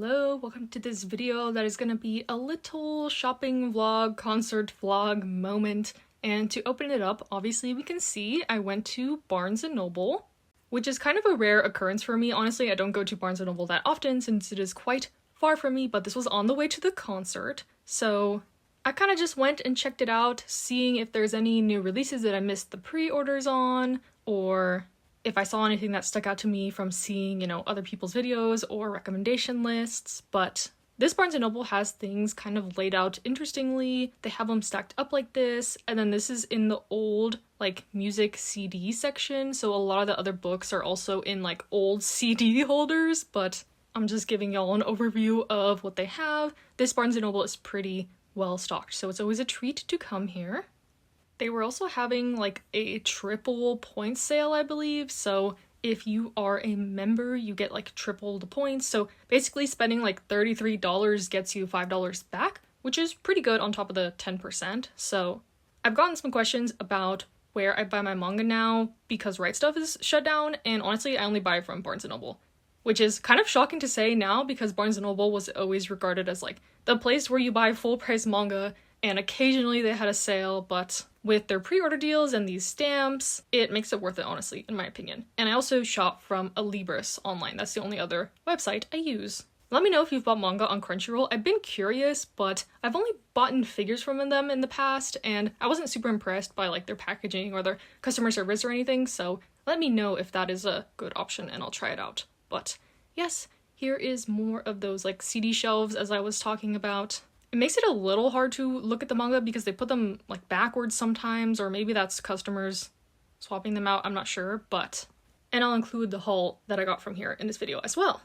Hello, welcome to this video that is gonna be a little shopping vlog, concert vlog moment. And to open it up, obviously we can see I went to Barnes & Noble, which is kind of a rare occurrence for me. Honestly, I don't go to Barnes & Noble that often since it is quite far from me, but this was on the way to the concert. So I kind of just went and checked it out, seeing if there's any new releases that I missed the pre-orders on, or if I saw anything that stuck out to me from seeing, other people's videos or recommendation lists. But this Barnes & Noble has things kind of laid out interestingly. They have them stacked up like this, and then this is in the old, music CD section, so a lot of the other books are also in, old CD holders, but I'm just giving y'all an overview of what they have. This Barnes & Noble is pretty well stocked, so it's always a treat to come here. They were also having a triple point sale, I believe, so if you are a member, you get triple the points. So basically spending $33 gets you $5 back, which is pretty good on top of the 10%. So I've gotten some questions about where I buy my manga now because Right Stuff is shut down, and honestly, I only buy from Barnes & Noble, which is kind of shocking to say now because Barnes & Noble was always regarded as the place where you buy full price manga, and occasionally they had a sale, but with their pre-order deals and these stamps, it makes it worth it, honestly, in my opinion. And I also shop from Alibris online. That's the only other website I use. Let me know if you've bought manga on Crunchyroll. I've been curious, but I've only bought figures from them in the past, and I wasn't super impressed by their packaging or their customer service or anything, so let me know if that is a good option and I'll try it out. But yes, here is more of those CD shelves as I was talking about. It makes it a little hard to look at the manga because they put them backwards sometimes, or maybe that's customers swapping them out, I'm not sure, and I'll include the haul that I got from here in this video as well.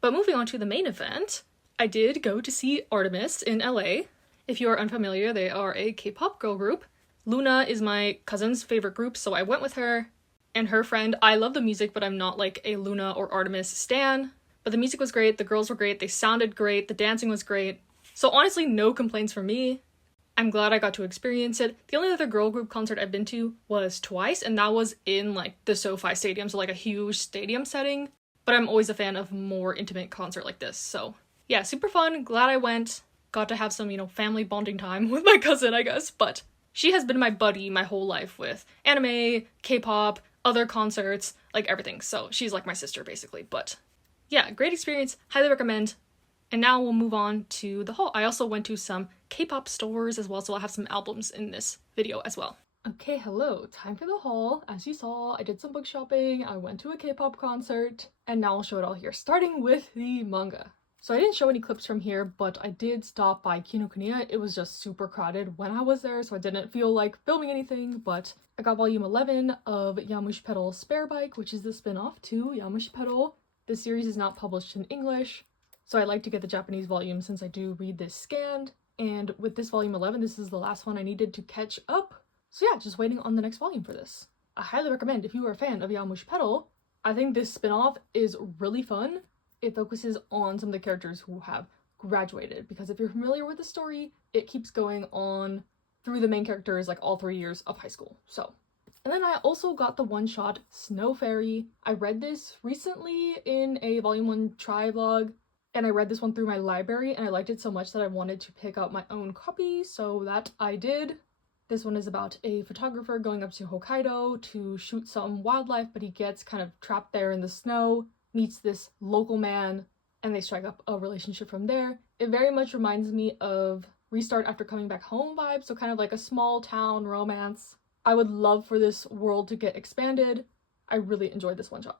But moving on to the main event, I did go to see Artemis in LA. If you are unfamiliar, they are a K-pop girl group. Luna is my cousin's favorite group, so I went with her and her friend. I love the music, but I'm not a Luna or Artemis stan. But the music was great, the girls were great, they sounded great, the dancing was great. So honestly, no complaints from me. I'm glad I got to experience it. The only other girl group concert I've been to was twice, and that was in the SoFi Stadium, so a huge stadium setting. But I'm always a fan of more intimate concert like this, so yeah, super fun. Glad I went. Got to have some, family bonding time with my cousin, I guess, but she has been my buddy my whole life with anime, K-pop, other concerts, everything. So she's my sister, basically. But yeah, great experience. Highly recommend. And now we'll move on to the haul. I also went to some K-pop stores as well, so I'll have some albums in this video as well. Okay, hello, time for the haul. As you saw, I did some book shopping, I went to a K-pop concert, and now I'll show it all here, starting with the manga. So I didn't show any clips from here, but I did stop by Kinokuniya. It was just super crowded when I was there, so I didn't feel like filming anything, but I got volume 11 of Yamushi Pedal's Spare Bike, which is the spin-off to Yamushi Pedal. This series is not published in English, so I like to get the Japanese volume since I do read this scanned, and with this volume 11, this is the last one I needed to catch up. So yeah, just waiting on the next volume for this. I highly recommend if you are a fan of Yamushi Pedal. I think this spin-off is really fun. It focuses on some of the characters who have graduated, because if you're familiar with the story, it keeps going on through the main characters all 3 years of high school. So, and then I also got the one-shot Snow Fairy. I read this recently in a volume 1 try vlog, and I read this one through my library, and I liked it so much that I wanted to pick up my own copy, so that I did. This one is about a photographer going up to Hokkaido to shoot some wildlife, but he gets kind of trapped there in the snow, meets this local man, and they strike up a relationship from there. It very much reminds me of Restart After Coming Back Home vibes, so kind of a small town romance. I would love for this world to get expanded. I really enjoyed this one shot.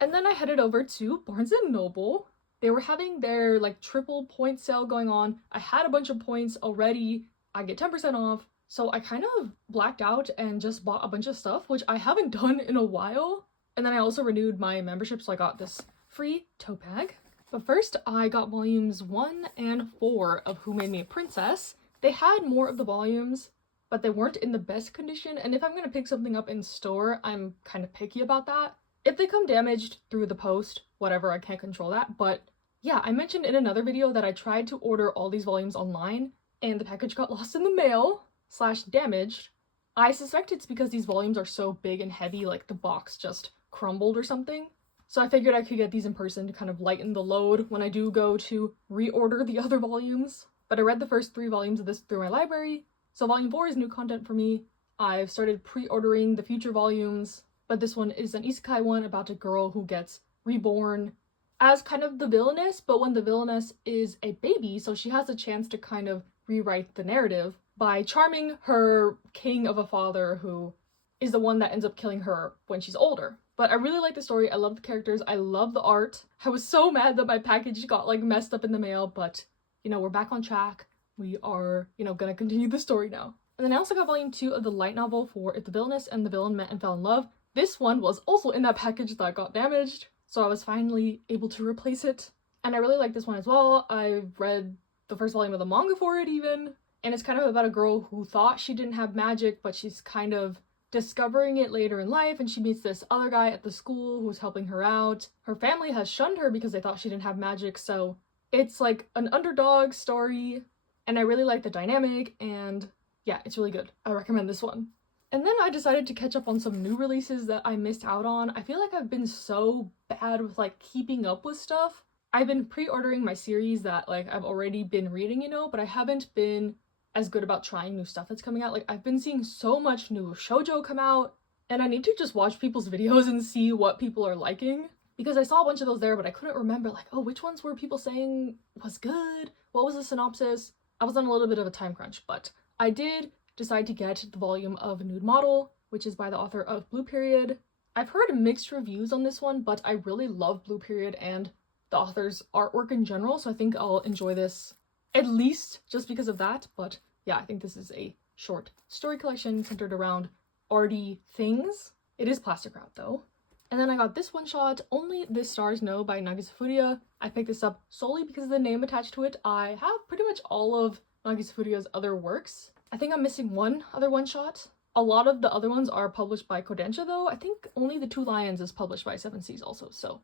And then I headed over to Barnes & Noble. They were having their triple point sale going on. I had a bunch of points already. I get 10% off. So I kind of blacked out and just bought a bunch of stuff, which I haven't done in a while. And then I also renewed my membership, so I got this free tote bag. But first, I got volumes 1 and 4 of Who Made Me a Princess. They had more of the volumes, but they weren't in the best condition. And if I'm going to pick something up in store, I'm kind of picky about that. If they come damaged through the post, whatever, I can't control that. But yeah, I mentioned in another video that I tried to order all these volumes online, and the package got lost in the mail / damaged. I suspect it's because these volumes are so big and heavy, the box just crumbled or something. So I figured I could get these in person to kind of lighten the load when I do go to reorder the other volumes. But I read the first 3 volumes of this through my library, so volume 4 is new content for me. I've started pre-ordering the future volumes, but this one is an isekai one about a girl who gets reborn as kind of the villainess, but when the villainess is a baby, so she has a chance to kind of rewrite the narrative by charming her king of a father who is the one that ends up killing her when she's older. But I really like the story, I love the characters, I love the art. I was so mad that my package got like messed up in the mail, but you know, we're back on track. We are, you know, gonna continue the story now. And then I also got volume 2 of the light novel for If the Villainess and the Villain Met and Fell in Love. This one was also in that package that got damaged, so I was finally able to replace it. And I really like this one as well. I've read the first volume of the manga for it even, and it's kind of about a girl who thought she didn't have magic, but she's kind of discovering it later in life, and she meets this other guy at the school who's helping her out. Her family has shunned her because they thought she didn't have magic, so it's like an underdog story, and I really like the dynamic, and yeah, it's really good. I recommend this one. And then I decided to catch up on some new releases that I missed out on. I feel like I've been so bad with like keeping up with stuff. I've been pre-ordering my series that like I've already been reading, you know, but I haven't been as good about trying new stuff that's coming out. Like I've been seeing so much new shoujo come out, and I need to just watch people's videos and see what people are liking. Because I saw a bunch of those there, but I couldn't remember like, oh, which ones were people saying was good? What was the synopsis? I was on a little bit of a time crunch, but I did decide to get the volume of Nude Model, which is by the author of Blue Period. I've heard mixed reviews on this one, but I really love Blue Period and the author's artwork in general, so I think I'll enjoy this at least just because of that. But yeah, I think this is a short story collection centered around arty things. It is plastic wrap though. And then I got this one shot, Only This Stars Know by Nagisa Furuya. I picked this up solely because of the name attached to it. I have pretty much all of Nagisa Furuya's other works. I think I'm missing one other one shot. A lot of the other ones are published by Kodansha though. I think only The Two Lions is published by Seven Seas also, so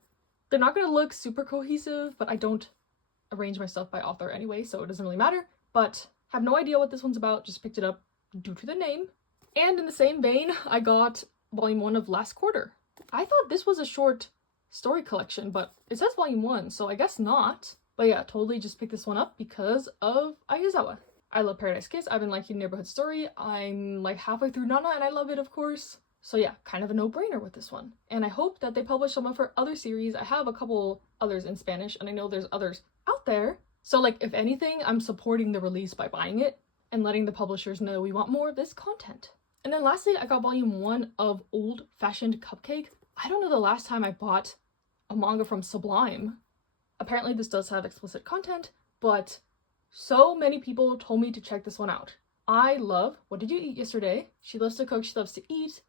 they're not gonna look super cohesive, but I don't arrange my stuff by author anyway, so it doesn't really matter. But have no idea what this one's about, just picked it up due to the name. And in the same vein, I got volume 1 of Last Quarter. I thought this was a short story collection, but it says volume 1, so I guess not. But yeah, totally just picked this one up because of Aizawa. I love Paradise Kiss, I've been liking Neighborhood Story, I'm like halfway through Nana and I love it of course. So yeah, kind of a no-brainer with this one. And I hope that they publish some of her other series. I have a couple others in Spanish and I know there's others out there. So like if anything, I'm supporting the release by buying it and letting the publishers know we want more of this content. And then lastly, I got volume 1 of Old Fashioned Cupcake. I don't know the last time I bought a manga from Sublime. Apparently this does have explicit content, but so many people told me to check this one out. I love What Did You Eat Yesterday? She loves to cook, she loves to eat.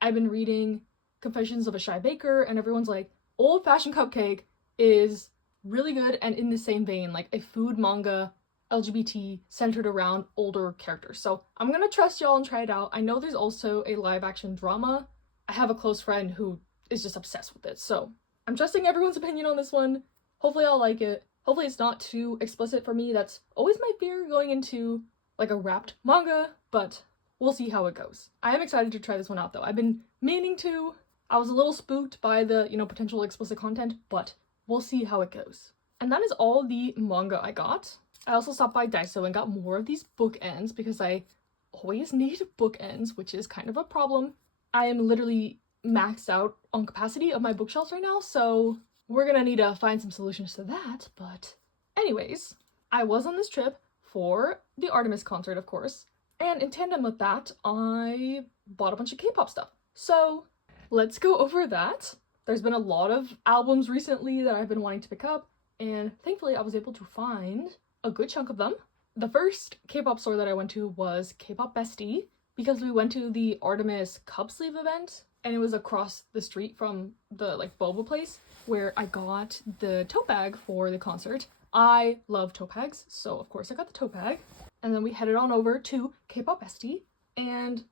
I've been reading Confessions of a Shy Baker and everyone's like, Old Fashioned Cupcake is really good and in the same vein, like a food manga, LGBT, centered around older characters. So I'm gonna trust y'all and try it out. I know there's also a live action drama. I have a close friend who is just obsessed with it, so I'm trusting everyone's opinion on this one. Hopefully I'll like it. Hopefully it's not too explicit for me. That's always my fear going into like a wrapped manga, but we'll see how it goes. I am excited to try this one out though. I've been meaning to. I was a little spooked by the, potential explicit content, but we'll see how it goes. And that is all the manga I got. I also stopped by Daiso and got more of these bookends because I always need bookends, which is kind of a problem. I am literally maxed out on capacity of my bookshelves right now, so we're gonna need to find some solutions to that. But anyways, I was on this trip for the Artemis concert, of course, and in tandem with that, I bought a bunch of K-pop stuff. So let's go over that. There's been a lot of albums recently that I've been wanting to pick up, and thankfully I was able to find a good chunk of them. The first K-pop store that I went to was K-pop Bestie, because we went to the Artemis cup sleeve event, and it was across the street from the boba place where I got the tote bag for the concert. I love tote bags, so of course I got the tote bag. And then we headed on over to K-pop Bestie, and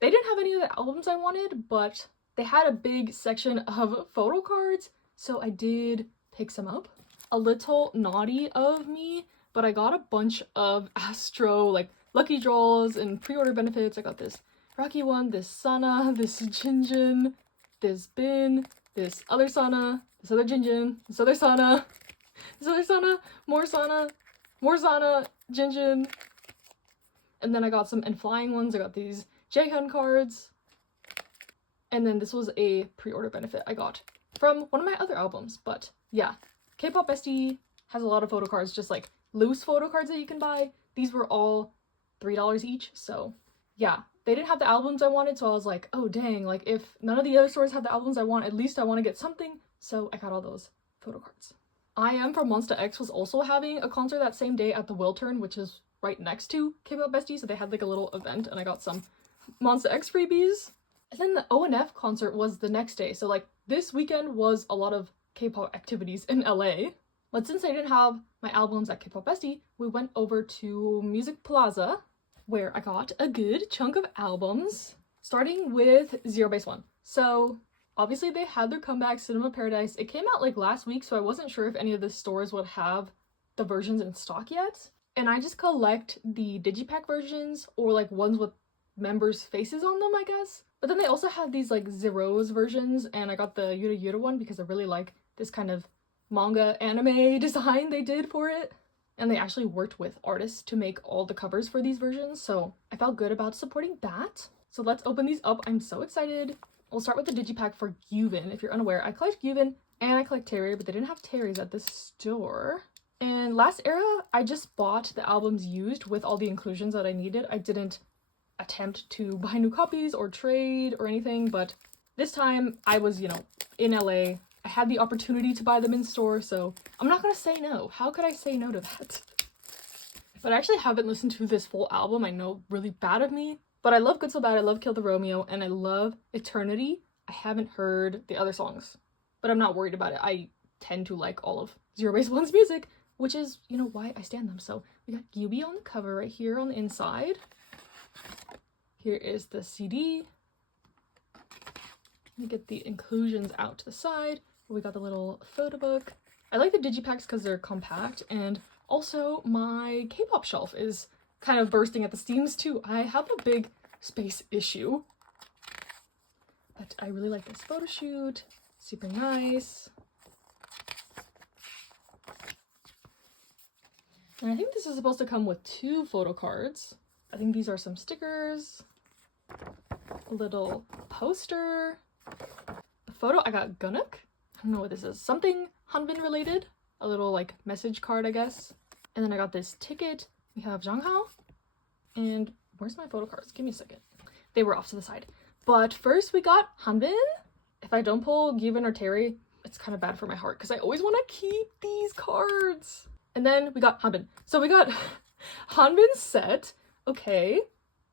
they didn't have any of the albums I wanted, but they had a big section of photo cards, so I did pick some up. A little naughty of me, but I got a bunch of Astro lucky draws and pre-order benefits. I got this Rocky one, this Sana, this Jinjin, this Bin, this other Sana, this other Jinjin, this other Sana, this other Sana, more Sana, more Sana, Jinjin. And then I got some and flying ones. I got these Jaehyun cards. And then this was a pre-order benefit I got from one of my other albums. But yeah, K-pop Bestie has a lot of photo cards, just like loose photo cards that you can buy. These were all $3 each. So yeah, they didn't have the albums I wanted. So I was like, oh dang, like if none of the other stores have the albums I want, at least I want to get something. So I got all those photo cards. IM from Monsta X was also having a concert that same day at the Wiltern, which is right next to K-pop Bestie. So they had like a little event and I got some Monsta X freebies. And then the ONF concert was the next day. So like this weekend was a lot of K-pop activities in LA. But since I didn't have my albums at K-pop Bestie, we went over to Music Plaza, where I got a good chunk of albums, starting with Zero Base One. So obviously they had their comeback, Cinema Paradise. It came out like last week, so I wasn't sure if any of the stores would have the versions in stock yet. And I just collect the digipack versions or like ones with members' faces on them, I guess. But then they also have these like Zeros versions, and I got the Yura Yura one because I really like this kind of manga anime design they did for it. And they actually worked with artists to make all the covers for these versions, so I felt good about supporting that. So let's open these up. I'm so excited. We'll start with the digipack for Gyuvin. If you're unaware, I collect Gyuvin and I collect Terry, but they didn't have Terry's at the store. And last era, I just bought the albums used with all the inclusions that I needed. I didn't attempt to buy new copies or trade or anything, but this time I was, you know, in LA. I had the opportunity to buy them in store, so I'm not gonna say no. How could I say no to that? But I actually haven't listened to this full album. I know, really bad of me, but I love Good So Bad, I love Kill the Romeo, and I love Eternity. I haven't heard the other songs, but I'm not worried about it. I tend to like all of Zero Base One's music, which is, you know, why I stand them. So we got Gyubi on the cover right here on the inside. Here is the CD. Let me get the inclusions out to the side. We got the little photo book. I like the digipacks because they're compact, and also my K-pop shelf is kind of bursting at the seams too. I have a big space issue, but I really like this photo shoot. Super nice. And I think this is supposed to come with 2 photo cards. I think these are some stickers, a little poster, a photo. I got Gunnook. I don't know what this is. Something Hanbin related. A little like message card, I guess. And then I got this ticket. We have Janghao. And where's my photo cards? Give me a second. They were off to the side. But first we got Hanbin. If I don't pull Gyuvin or Terry, it's kind of bad for my heart because I always want to keep these cards. And then we got Hanbin. So we got Hanbin's set. Okay.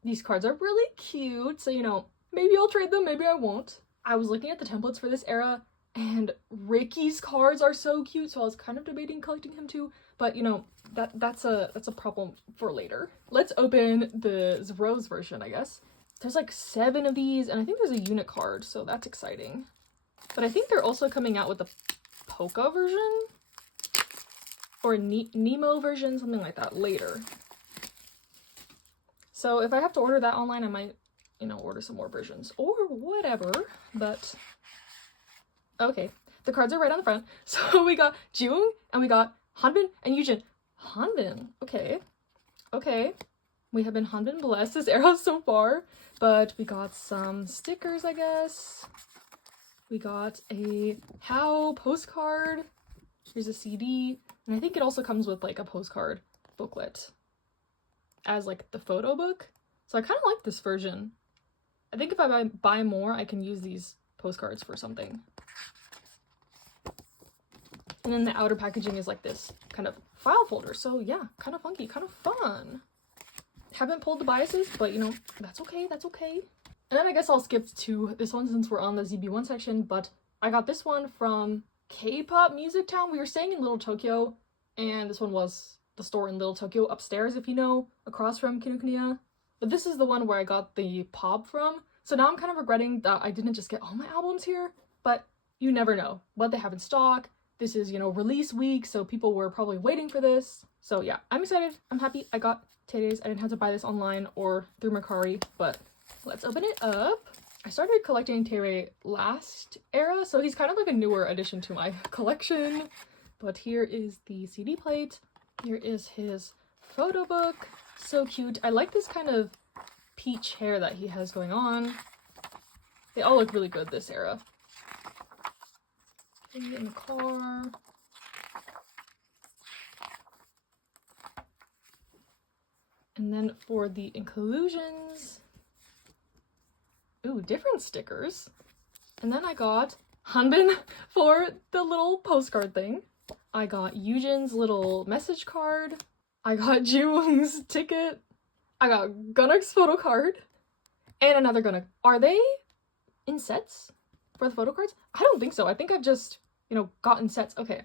These cards are really cute. So, you know, maybe I'll trade them, maybe I won't. I was looking at the templates for this era, and Ricky's cards are so cute, so I was kind of debating collecting him too, but you know, that's a problem for later. Let's open the Zeros version, I guess. There's like 7 of these, and I think there's a unit card, so that's exciting. But I think they're also coming out with the Polka version? Or Nemo version, something like that, later. So if I have to order that online, I might, you know, order some more versions or whatever, but okay. The cards are right on the front. So we got Jung and we got Hanbin and Yujin. Hanbin, okay. Okay. We have been Hanbin blessed this era so far, but we got some stickers, I guess. We got a How postcard. Here's a CD. And I think it also comes with like a postcard booklet as like the photo book. So I kind of like this version. I think if I buy more, I can use these postcards for something. And then the outer packaging is like this kind of file folder. So yeah, kind of funky, kind of fun. Haven't pulled the biases, but you know, that's okay, that's okay. And then I guess I'll skip to this one since we're on the ZB1 section, but I got this one from K-pop Music Town. We were staying in Little Tokyo, and this one was the store in Little Tokyo upstairs, if you know, across from Kinokuniya. But this is the one where I got the pop from. So now I'm kind of regretting that I didn't just get all my albums here, but you never know what they have in stock. This is, you know, release week, so people were probably waiting for this. So yeah, I'm excited. I'm happy I got Teddy's. I didn't have to buy this online or through Mercari, but let's open it up. I started collecting Taerei last era, so he's kind of like a newer addition to my collection. But here is the CD plate. Here is his photo book. So cute. I like this kind of peach hair that he has going on. They all look really good this era. In the car. And then for the inclusions, ooh, different stickers. And then I got Hanbin for the little postcard thing. I got Yujin's little message card. I got Jiwoong's ticket. I got Gunnock's photo card. And another Gunnock. Are they in sets for the photo cards? I don't think so. I think I've just, you know, gotten sets. Okay.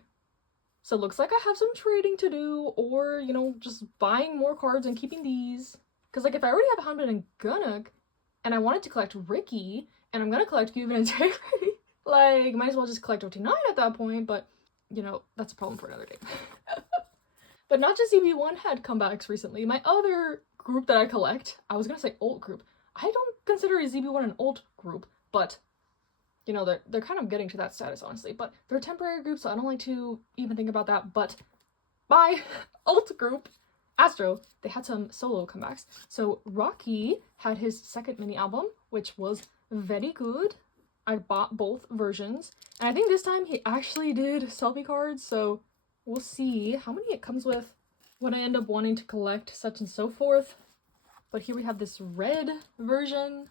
So it looks like I have some trading to do, or, you know, just buying more cards and keeping these. Because, like, if I already have Hanbin and Gunnock, and I wanted to collect Ricky, and I'm gonna collect Gyubin and Taerei, like, might as well just collect OT9 at that point, but, you know, that's a problem for another day. But not just EB1 had comebacks recently. My other group that I collect, I was gonna say alt group. I don't consider ZB1 an alt group, but, you know, they're kind of getting to that status, honestly. But they're temporary groups, so I don't like to even think about that. But my alt group, Astro, they had some solo comebacks. So Rocky had his second mini album, which was very good. I bought both versions. And I think this time he actually did selfie cards, so we'll see how many it comes with, what I end up wanting to collect, such and so forth. But here we have this red version.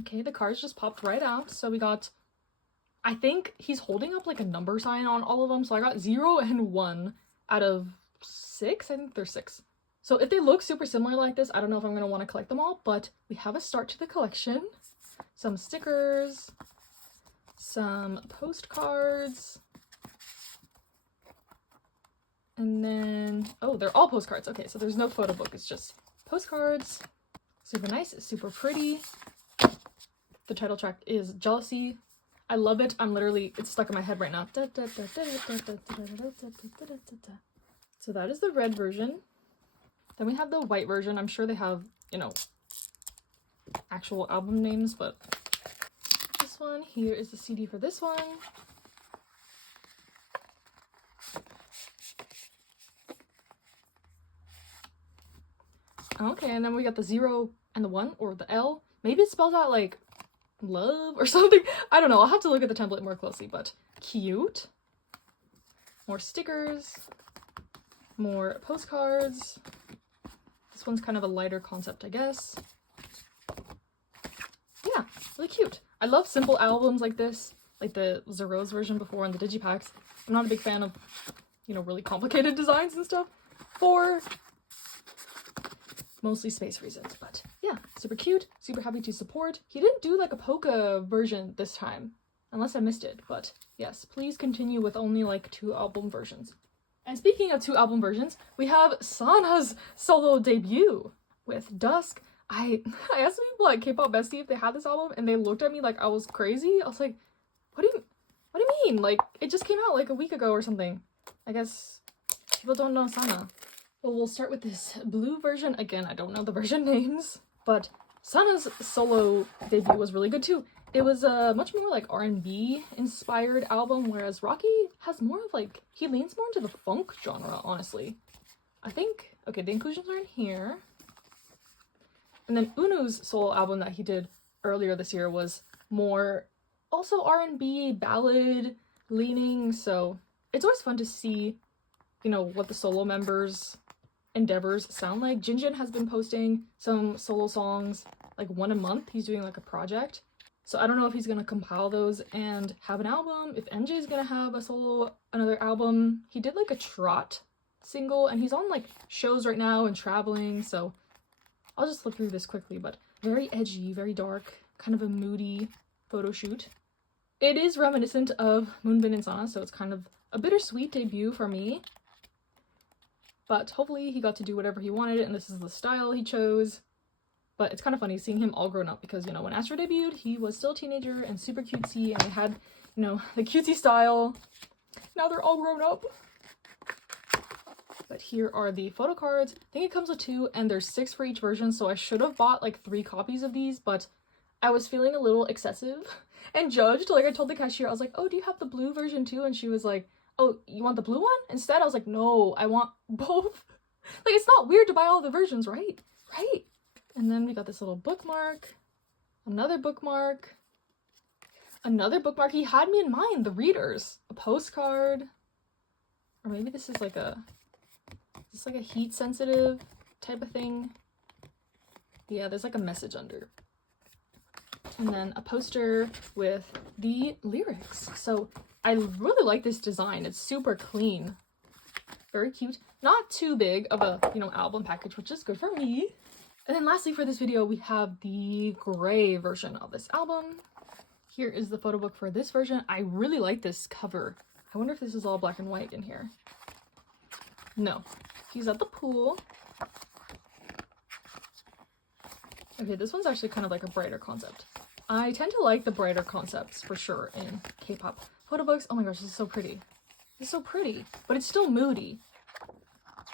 Okay, the cards just popped right out. So we got, I think he's holding up like a number sign on all of them. So I got 0 and 1 out of 6. I think there's 6. So if they look super similar like this, I don't know if I'm going to want to collect them all, but we have a start to the collection. Some stickers, some postcards, and then, oh, they're all postcards. Okay, so there's no photo book, it's just postcards. Super nice, super pretty. The title track is Jealousy. I love it. I'm literally, it's stuck in my head right now. So that is the red version. Then we have the white version. I'm sure they have, you know, actual album names, but this one, here is the CD for this one. Okay, and then we got the 0 and the 1, or the L. Maybe it spells out like love or something. I don't know. I'll have to look at the template more closely, but cute. More stickers. More postcards. This one's kind of a lighter concept, I guess. Yeah, really cute. I love simple albums like this, like the Zero's version before and the digipacks. I'm not a big fan of, you know, really complicated designs and stuff for mostly space reasons, but yeah, super cute, super happy to support. He didn't do like a polka version this time, unless I missed it, but yes, please continue with only like 2 album versions. And speaking of 2 album versions, we have Sana's solo debut with Dusk. I asked people at K-pop Bestie if they had this album, and they looked at me like I was crazy. I was like, what do you mean? Like, it just came out like a week ago or something. I guess people don't know Sana. Well, we'll start with this blue version. Again, I don't know the version names, but Sana's solo debut was really good too. It was a much more like R&B inspired album, whereas Rocky has more of like, he leans more into the funk genre, honestly. I think, okay, the inclusions are in here. And then Unu's solo album that he did earlier this year was more also R&B, ballad leaning, so it's always fun to see, you know, what the solo members' endeavors sound like. Jinjin has been posting some solo songs, like 1 a month. He's doing like a project. So I don't know if he's gonna compile those and have an album, if NJ is gonna have a solo, another album. He did like a Trot single, and he's on like shows right now and traveling, so I'll just flip through this quickly, but very edgy, very dark, kind of a moody photo shoot. It is reminiscent of Moonbin and Sana, so it's kind of a bittersweet debut for me. But hopefully he got to do whatever he wanted, and this is the style he chose. But it's kind of funny seeing him all grown up, because, you know, when Astro debuted, he was still a teenager and super cutesy, and they had, you know, the cutesy style. Now they're all grown up. But here are the photo cards. I think it comes with 2 and there's 6 for each version, so I should have bought like 3 copies of these, but I was feeling a little excessive and judged. Like I told the cashier, I was like, oh, do you have the blue version too? And she was like, oh, you want the blue one instead? I was like, no, I want both. Like, it's not weird to buy all the versions, right? Right. And then we got this little bookmark, another bookmark, another bookmark. He had me in mind, the readers, a postcard, or maybe this is like a heat sensitive type of thing. Yeah, there's like a message under. And then a poster with the lyrics. So I really like this design. It's super clean. Very cute. Not too big of a, album package, which is good for me. And then lastly for this video, we have the gray version of this album. Here is the photo book for this version. I really like this cover. I wonder if this is all black and white in here. No. He's at the pool. Okay, this one's actually kind of like a brighter concept. I tend to like the brighter concepts for sure in K-pop. Photo books, oh my gosh, this is so pretty. This is so pretty, but it's still moody.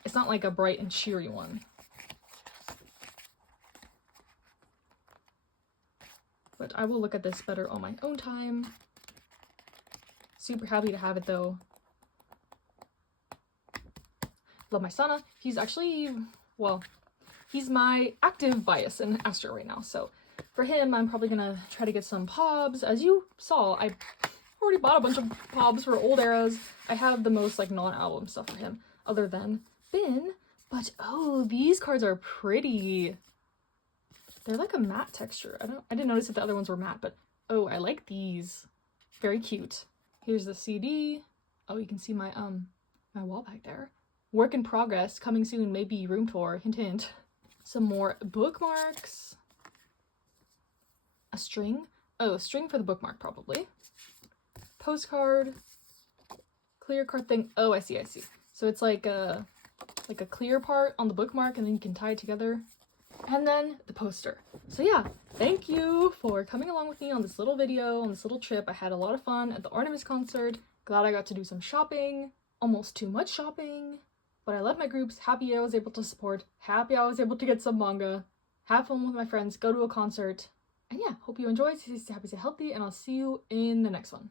It's not like a bright and cheery one. But I will look at this better on my own time. Super happy to have it though. Love my Sana. He's actually, well, he's my active bias in Astro right now. So for him, I'm probably gonna try to get some pobs. As you saw, I already bought a bunch of pobs for old eras. I have the most like non-album stuff for him other than Bin. But oh, these cards are pretty. They're like a matte texture. I didn't notice that the other ones were matte, but oh, I like these. Very cute. Here's the CD. Oh, you can see my my wall back there. Work in progress, coming soon, maybe room tour, hint hint. Some more bookmarks. A string. Oh, a string for the bookmark probably. Postcard. Clear card thing. Oh, I see. So it's like a clear part on the bookmark and then you can tie it together. And then the poster. So yeah, thank you for coming along with me on this little video, on this little trip. I had a lot of fun at the Artemis concert. Glad I got to do some shopping. Almost too much shopping. But I love my groups. Happy I was able to support. Happy I was able to get some manga. Have fun with my friends. Go to a concert. And yeah, hope you enjoyed. Stay happy, stay healthy. And I'll see you in the next one.